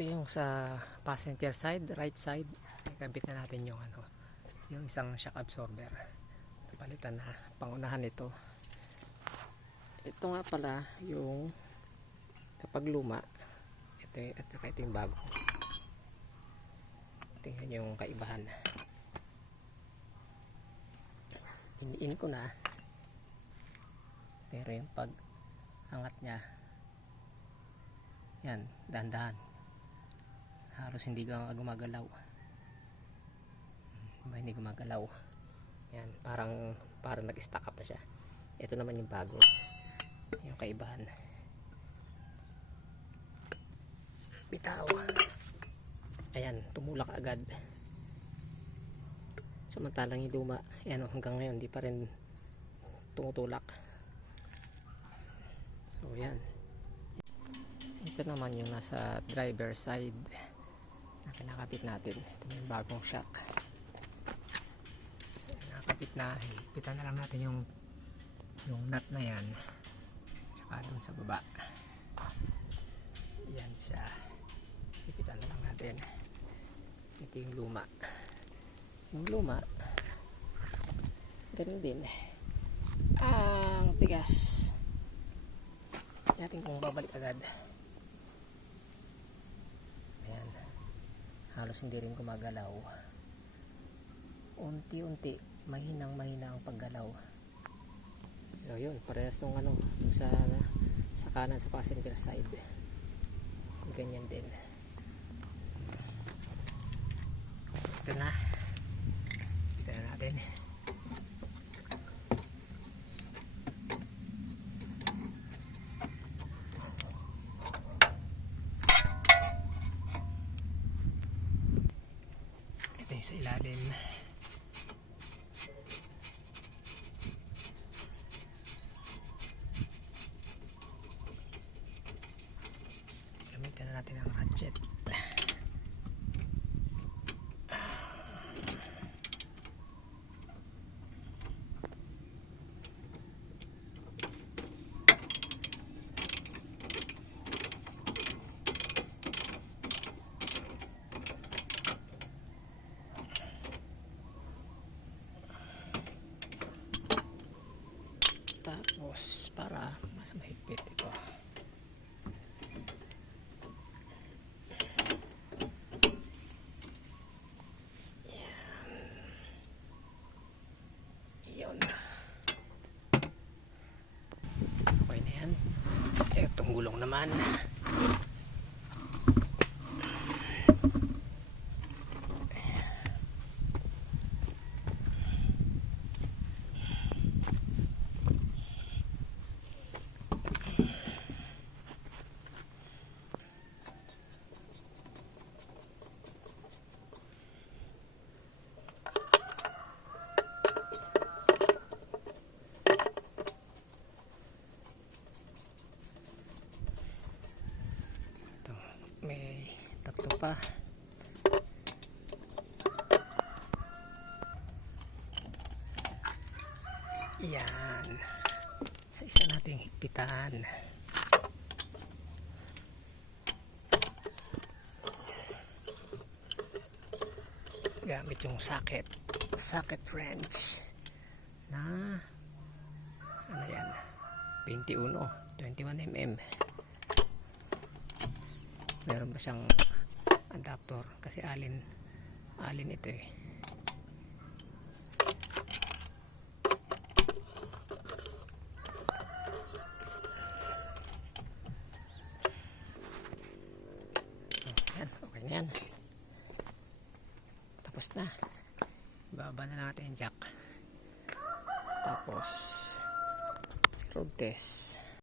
Ito yung sa passenger side, right side. Ikabit na natin yung yung isang shock absorber. Palitan na, pangunahan ito. Ito nga pala yung kapag luma, ito at saka ito yung bago. Tingnan yung kaibahan. In ko na, pero yung pag angat nya, yan, dahan-dahan, halos hindi gumagalaw. Hindi gumagalaw. Yan, parang nag-stack up na siya. Ito naman yung bago, yung kaibahan. Bitaw, ayan, tumulak agad. Samantalang yung luma, ayan, hanggang ngayon di pa rin tumutulak. So yan, ito naman yung nasa driver side na kinakapit natin. Ito yung bagong shock, nakapit na. Hipitan na lang natin yung nut na yan, saka dun sa baba. Yan siya, hipitan na lang natin. Ito yung luma. Yung luma, ganun din, ang tigas. Natin kung babalik agad. Ayan, halos hindi rin gumagalaw. Unti-unti, mahinang ang paggalaw. So yun, parehas nung sa kanan sa passenger side, ganyan din. Ito na, ito na natin. Ito yung sa ilalim. Gamitin na natin ang ratchet. Tapos para mas mahigpit ito, yan, yun. Okay na yan. Itong gulong naman, may tatlo pa. Yan, sa isa nating higpitan. Gamit yung socket wrench na ano yan, 21 mm. Meron ba siyang adapter kasi alin ito eh. Yan, okay na yan. Tapos na. Ibaba na natin yung jack. Tapos road test.